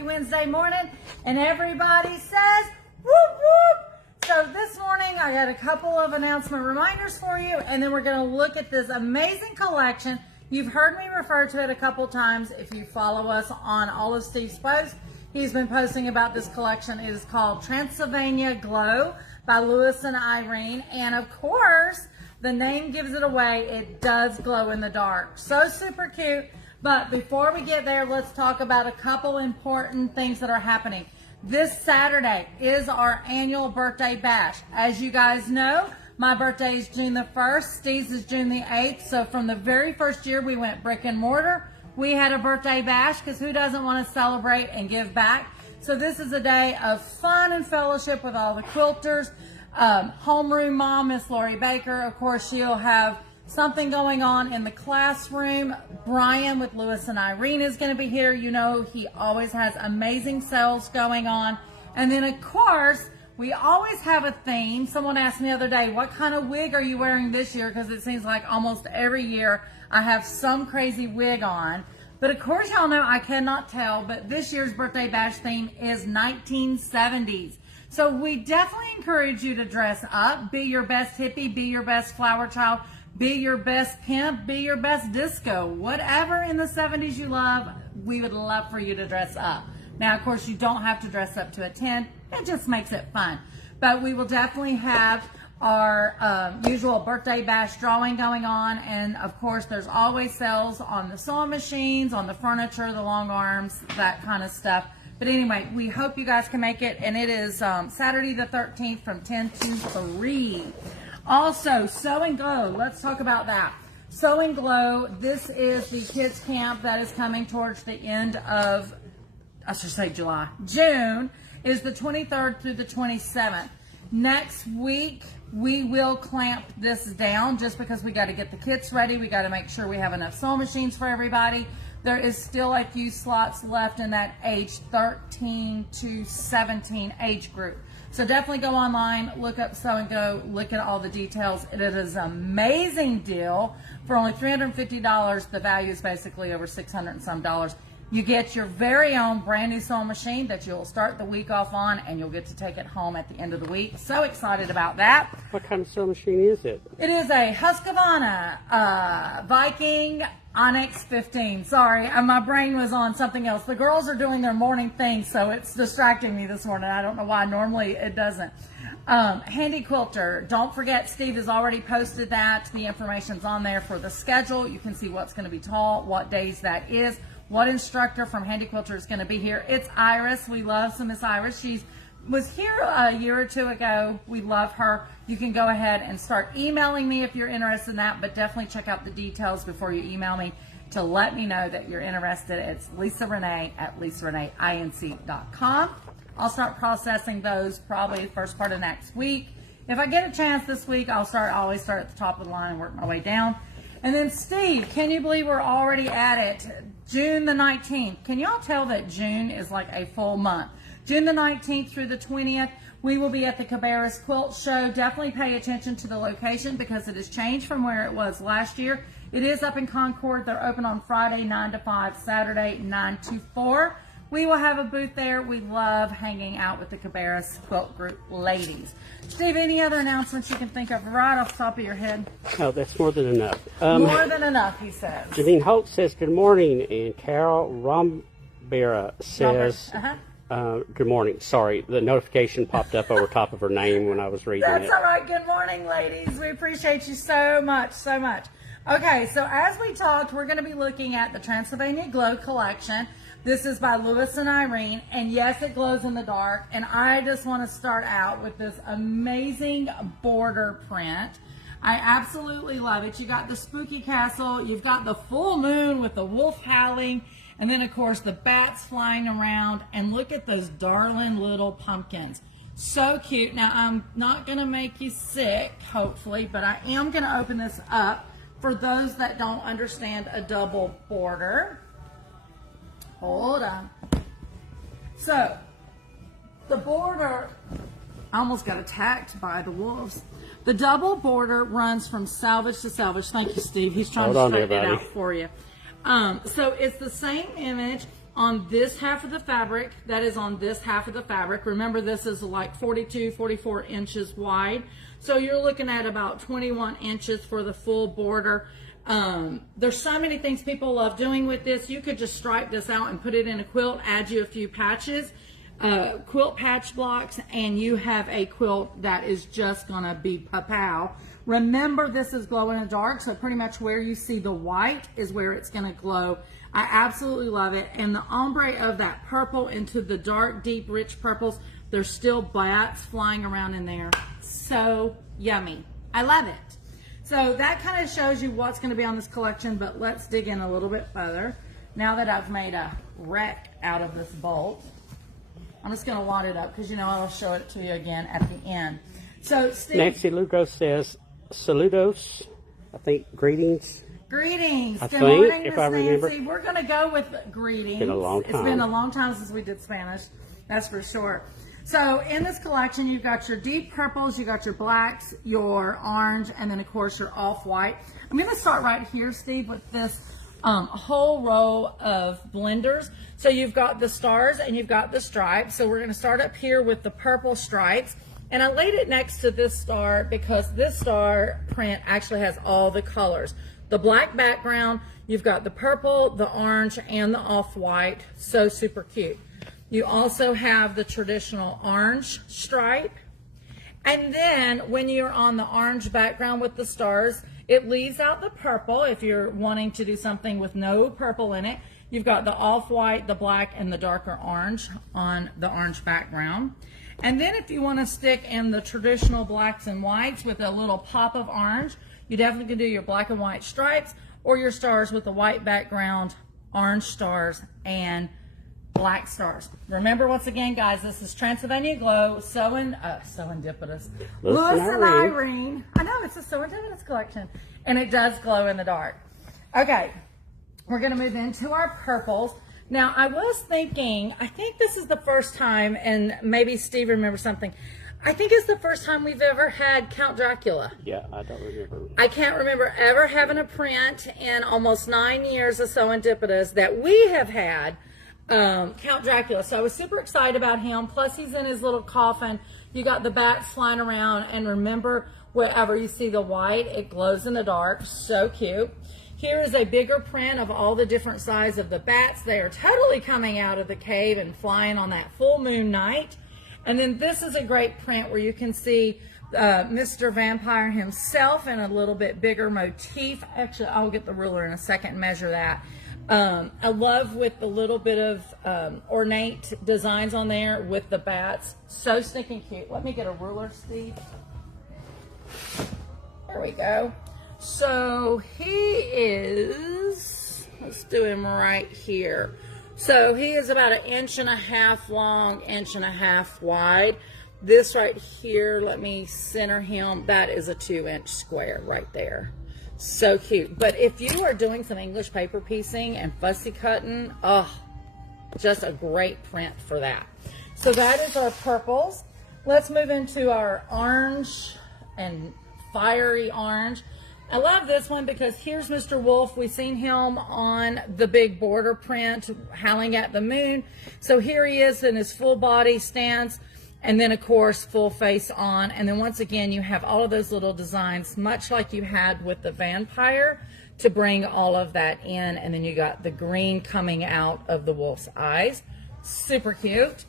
happy Wednesday morning. And everybody says, whoop, whoop. So this morning, I got a couple of announcement reminders for you, and then we're going to look at this amazing collection. You've heard me refer to it a couple times if you follow us on all of Steve's posts. He's been posting about this collection. It is called Transylvania Glow by Lewis and Irene. And of course, the name gives it away. It does glow in the dark. So super cute. But before we get there, let's talk about a couple important things that are happening. This Saturday is our annual birthday bash. As you guys know, my birthday is June the 1st. Steve's is June the 8th. So from the very first year we went brick and mortar, we had a birthday bash because who doesn't want to celebrate and give back? So this is a day of fun and fellowship with all the quilters. Homeroom mom, Miss Lori Baker, of course, she'll have something going on in the classroom. Brian with Lewis and Irene is going to be here. You know, he always has amazing sales going on. And then, of course, we always have a theme. Someone asked me the other day, what kind of wig are you wearing this year? Because it seems like almost every year I have some crazy wig on. But of course, y'all know I cannot tell, but this year's birthday bash theme is 1970s. So we definitely encourage you to dress up, be your best hippie, be your best flower child, be your best pimp, be your best disco. Whatever in the 70s you love, we would love for you to dress up. Now, of course, you don't have to dress up to attend. It just makes it fun. But we will definitely have our usual birthday bash drawing going on. And, of course, there's always sales on the sewing machines, on the furniture, the long arms, that kind of stuff. But anyway, we hope you guys can make it, and it is Saturday the 13th from 10 to 3. Also, Sew and Glow, let's talk about that. Sew and Glow, this is the kids camp that is coming towards the end of, I should say July. June is the 23rd through the 27th. Next week, we will clamp this down just because we got to get the kits ready. We got to make sure we have enough sewing machines for everybody. There is still a few slots left in that age 13 to 17 age group. So definitely go online, look up Sew and Go, look at all the details. It is an amazing deal. For only $350, the value is basically over $600 and some dollars. You get your very own brand new sewing machine that you'll start the week off on, and you'll get to take it home at the end of the week. So excited about that. What kind of sewing machine is it? It is a Husqvarna Viking Onyx 15. Sorry, my brain was on something else. The girls are doing their morning thing, so it's distracting me this morning. I don't know why. Normally it doesn't. Handy quilter. Don't forget, Steve has already posted that. The information's on there for the schedule. You can see what's going to be taught, what days that is, what instructor from Handy Quilter is going to be here. It's Iris. We love some Miss Iris. She was here a year or two ago. We love her. You can go ahead and start emailing me if you're interested in that, but definitely check out the details before you email me to let me know that you're interested. It's Lisa Renee at lisareneeinc.com. I'll start processing those probably the first part of next week. If I get a chance this week, I'll always start at the top of the line and work my way down. And then Steve, can you believe we're already at it? June the 19th. Can y'all tell that June is like a full month? June the 19th through the 20th, we will be at the Cabarrus Quilt Show. Definitely pay attention to the location because it has changed from where it was last year. It is up in Concord. They're open on Friday 9 to 5, Saturday 9 to 4. We will have a booth there. We love hanging out with the Cabarrus Quilt Group ladies. Steve, any other announcements you can think of right off the top of your head? Oh, that's more than enough. More than enough, he says. Janine Holt says good morning, and Carol Rombera says good morning. Sorry, the notification popped up over top of her name when I was reading it. That's all right. Good morning, ladies. We appreciate you so much, so much. Okay, so as we talked, we're going to be looking at the Transylvania Glow collection. This is by Lewis and Irene, and yes, it glows in the dark. And I just want to start out with this amazing border print. I absolutely love it. You got the spooky castle, you've got the full moon with the wolf howling, and then of course the bats flying around, and look at those darling little pumpkins. So cute. Now I'm not going to make you sick, hopefully, but I am going to open this up for those that don't understand a double border. Hold on. So, the border, I almost got attacked by the wolves. The double border runs from selvage to selvage. Thank you, Steve. He's trying to straighten it out for you. So, it's the same image. on this half of the fabric. That is on this half of the fabric. Remember, this is like 42, 44 inches wide. So you're looking at about 21 inches for the full border. There's so many things people love doing with this. You could just stripe this out and put it in a quilt, add you a few patches, quilt patch blocks, and you have a quilt that is just gonna be pow. Remember, this is glow in the dark, so pretty much where you see the white is where it's gonna glow. I absolutely love it. And the ombre of that purple into the dark, deep, rich purples, there's still bats flying around in there. So yummy. I love it. So that kind of shows you what's going to be on this collection, but let's dig in a little bit further. Now that I've made a wreck out of this bolt, I'm just going to wad it up because, you know, I'll show it to you again at the end. So Steve, Nancy Lugo says, saludos, I think greetings. Greetings. Good morning, if Miss I remember. Nancy. We're going to go with greetings. It's been a long time. It's been a long time since we did Spanish. That's for sure. So in this collection, you've got your deep purples, you got your blacks, your orange, and then of course your off-white. I'm going to start right here, Steve, with this whole row of blenders. So you've got the stars and you've got the stripes. So we're going to start up here with the purple stripes. And I laid it next to this star because this star print actually has all the colors. The black background, you've got the purple, the orange, and the off-white. So super cute. You also have the traditional orange stripe. And then when you're on the orange background with the stars, it leaves out the purple if you're wanting to do something with no purple in it. You've got the off-white, the black, and the darker orange on the orange background. And then if you want to stick in the traditional blacks and whites with a little pop of orange, you definitely can do your black and white stripes or your stars with the white background, orange stars, and black stars. Remember, once again, guys, this is Transylvania Glow, SewEndipitous. Lewis and Irene. I know, it's a SewEndipitous collection. And it does glow in the dark. Okay, we're going to move into our purples. Now, I was thinking, I think this is the first time, and maybe Steve remembers something. I think it's the first time we've ever had Count Dracula. Yeah, I don't remember. I can't remember ever having a print in almost 9 years of SewEndipitous that we have had Count Dracula. So I was super excited about him. Plus he's in his little coffin. You got the bats flying around, and remember, wherever you see the white, it glows in the dark. So cute. Here is a bigger print of all the different sizes of the bats. They are totally coming out of the cave and flying on that full moon night. And then this is a great print where you can see Mr. Vampire himself in a little bit bigger motif. Actually, I'll get the ruler in a second and measure that. I love with the little bit of ornate designs on there with the bats. So stinking cute. Let me get a ruler, Steve. There we go. So he is, let's do him right here. So he is about 1.5 inches long, 1.5 inches wide. This right here, let me center him. That is a 2-inch square right there. So cute. But if you are doing some English paper piecing and fussy cutting, oh, just a great print for that. So that is our purples. Let's move into our orange and fiery orange. I love this one because here's Mr. Wolf. We've seen him on the big border print, Howling at the Moon. So here he is in his full body stance, and then of course full face on. And then once again you have all of those little designs, much like you had with the vampire, to bring all of that in. And then you got the green coming out of the wolf's eyes. Super cute.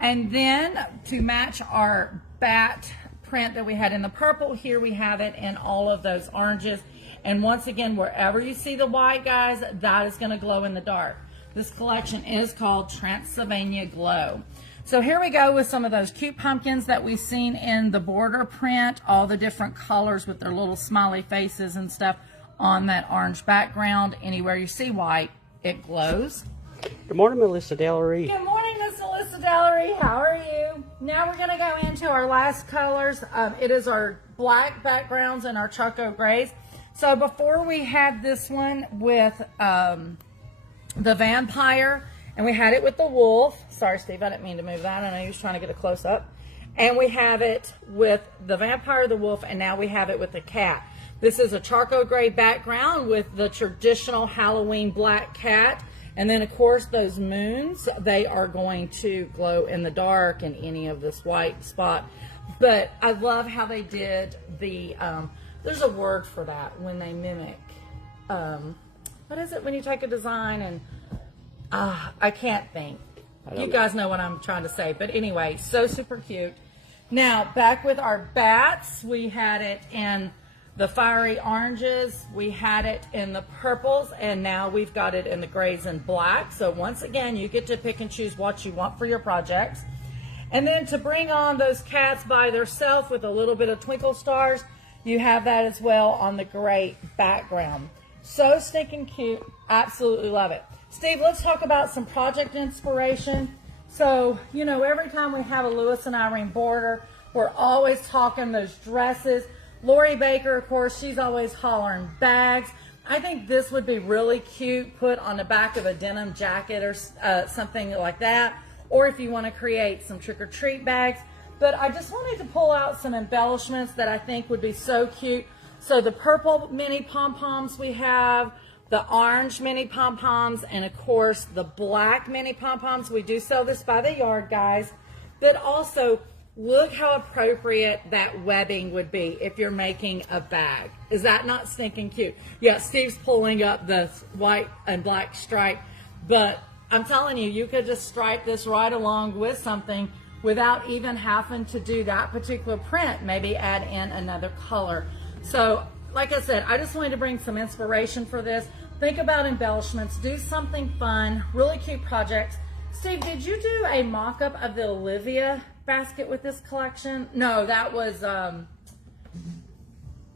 And then to match our bat print that we had in the purple, here we have it in all of those oranges. And once again, wherever you see the white, guys, that is going to glow in the dark. This collection is called Transylvania Glow. So here we go with some of those cute pumpkins that we've seen in the border print, all the different colors with their little smiley faces and stuff on that orange background. Anywhere you see white, it glows. Good morning, Melissa Dellery. Good morning, Miss Melissa Dellery. How are you? Now we're going to go into our last colors. It is our black backgrounds and our choco grays. So before we had this one with the vampire, and we had it with the wolf. Sorry, Steve, I didn't mean to move that. I know you was trying to get a close-up. And we have it with the vampire, the wolf, and now we have it with the cat. This is a charcoal gray background with the traditional Halloween black cat. And then, of course, those moons, they are going to glow in the dark in any of this white spot. But I love how they did the, there's a word for that when they mimic, what is it when you take a design and, I can't think. You guys know what I'm trying to say. But anyway, so super cute. Now, back with our bats, we had it in the fiery oranges, we had it in the purples, and now we've got it in the grays and black. So once again, you get to pick and choose what you want for your projects. And then to bring on those cats by themselves with a little bit of twinkle stars, you have that as well on the gray background. So stinking cute. Absolutely love it. Steve, let's talk about some project inspiration. So, you know, every time we have a Lewis and Irene border, we're always talking those dresses. Lori Baker, of course, she's always hollering bags. I think this would be really cute, put on the back of a denim jacket or something like that. Or if you want to create some trick-or-treat bags. But I just wanted to pull out some embellishments that I think would be so cute. So the purple mini pom-poms we have, the orange mini pom-poms, and of course the black mini pom-poms. We do sell this by the yard, guys. But also, look how appropriate that webbing would be if you're making a bag. Is that not stinking cute? Yeah, Steve's pulling up the white and black stripe, but I'm telling you, you could just stripe this right along with something without even having to do that particular print. Maybe add in another color. So, like I said, I just wanted to bring some inspiration for this. Think about embellishments, do something fun, really cute projects. Steve, did you do a mock-up of the Olivia basket with this collection? No, that was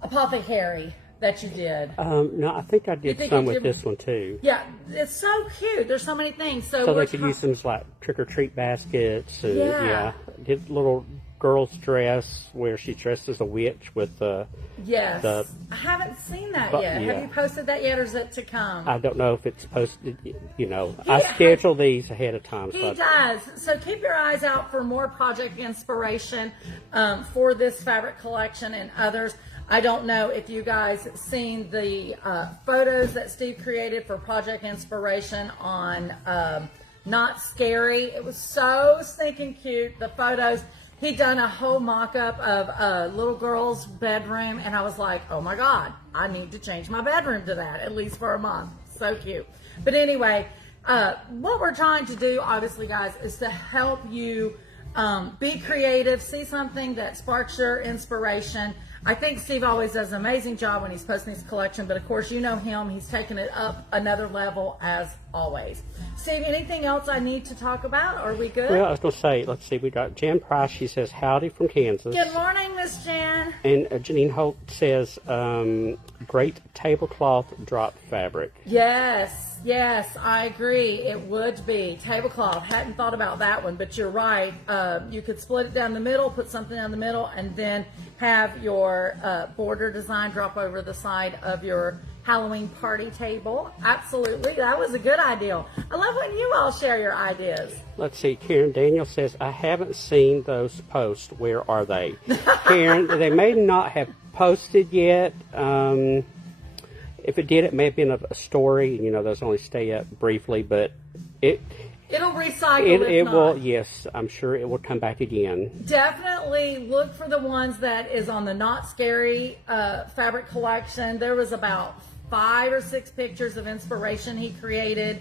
Apothecary that you did. No, I think I did some with this one too. Yeah, it's so cute. There's so many things. So they could use them as like trick-or-treat baskets. And, yeah. Did little girl's dress where she dressed as a witch with yes. I haven't seen that yet. Yeah. Have you posted that yet, or is it to come? I don't know if it's posted. You know, I schedule these ahead of time. He does. So keep your eyes out for more project inspiration for this fabric collection and others. I don't know if you guys seen the photos that Steve created for project inspiration on Not Scary. It was so stinking cute. The photos. He'd done a whole mock-up of a little girl's bedroom, and I was like, oh my God, I need to change my bedroom to that, at least for a month. So cute. But anyway, what we're trying to do, obviously, guys, is to help you be creative, see something that sparks your inspiration. I think Steve always does an amazing job when he's posting his collection, but of course, you know him. He's taken it up another level as always. Steve, anything else I need to talk about? Are we good? Well, I was going to say, let's see, we got Jan Price. She says, howdy from Kansas. Good morning, Miss Jan. And Janine Holt says, great tablecloth drop fabric. Yes, I agree. It would be tablecloth. Hadn't thought about that one, but you're right. You could split it down the middle, put something down the middle, and then have your border design drop over the side of your Halloween party table. Absolutely. That was a good idea. I love when you all share your ideas. Let's see. Karen Daniel says, I haven't seen those posts. Where are they? Karen, they may not have posted yet. If it did, it may have been a story. You know, those only stay up briefly, but it'll recycle. It will, yes. I'm sure it will come back again. Definitely look for the ones that is on the Not Scary fabric collection. There was about 5 or 6 pictures of inspiration he created.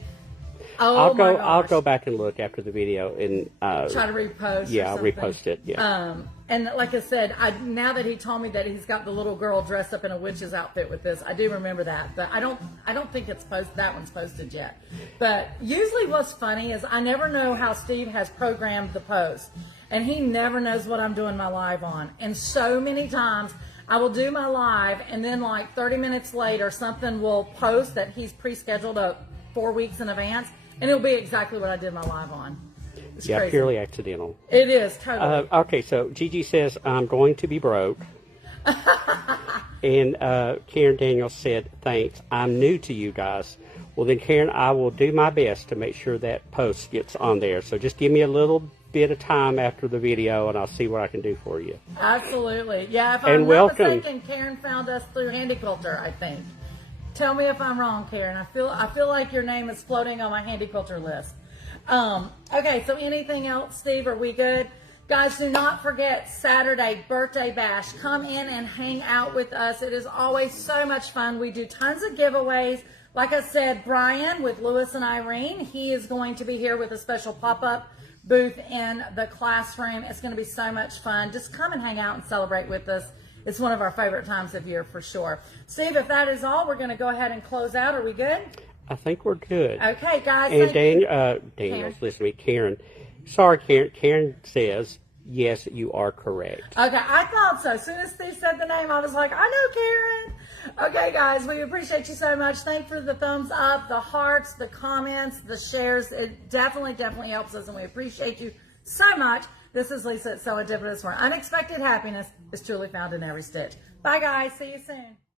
Oh, I'll go back and look after the video and try to repost. Yeah, I'll repost it. Yeah. And like I said, now that he told me that he's got the little girl dressed up in a witch's outfit with this, I do remember that. But I don't think it's posted. That one's posted yet. But usually, what's funny is I never know how Steve has programmed the post, and he never knows what I'm doing my live on. And so many times I will do my live, and then like 30 minutes later, something will post that he's pre-scheduled 4 weeks in advance, and it'll be exactly what I did my live on. It's crazy. Purely accidental. It is, totally. Okay, so Gigi says, I'm going to be broke. And Karen Daniels said, thanks. I'm new to you guys. Well, then, Karen, I will do my best to make sure that post gets on there. So just give me a little bit of time after the video, and I'll see what I can do for you. Absolutely. Yeah, if I'm not mistaken, Karen found us through Handy Quilter, I think. Tell me if I'm wrong, Karen. I feel like your name is floating on my handy quilter list. Okay, so anything else, Steve? Are we good? Guys, do not forget Saturday, birthday bash. Come in and hang out with us. It is always so much fun. We do tons of giveaways. Like I said, Brian with Lewis and Irene, he is going to be here with a special pop-up booth in the classroom. It's going to be so much fun. Just come and hang out and celebrate with us. It's one of our favorite times of year for sure. Steve, if that is all, we're going to go ahead and close out. Are we good? I think we're good. Okay, guys. And Daniel's listening to me. Karen. Sorry, Karen. Karen says, yes, you are correct. Okay, I thought so. As soon as Steve said the name, I was like, I know Karen. Okay, guys, we appreciate you so much. Thank you for the thumbs up, the hearts, the comments, the shares. It definitely helps us, and we appreciate you so much. This is Lisa at SewEndipitous, where unexpected happiness is truly found in every stitch. Bye, guys. See you soon.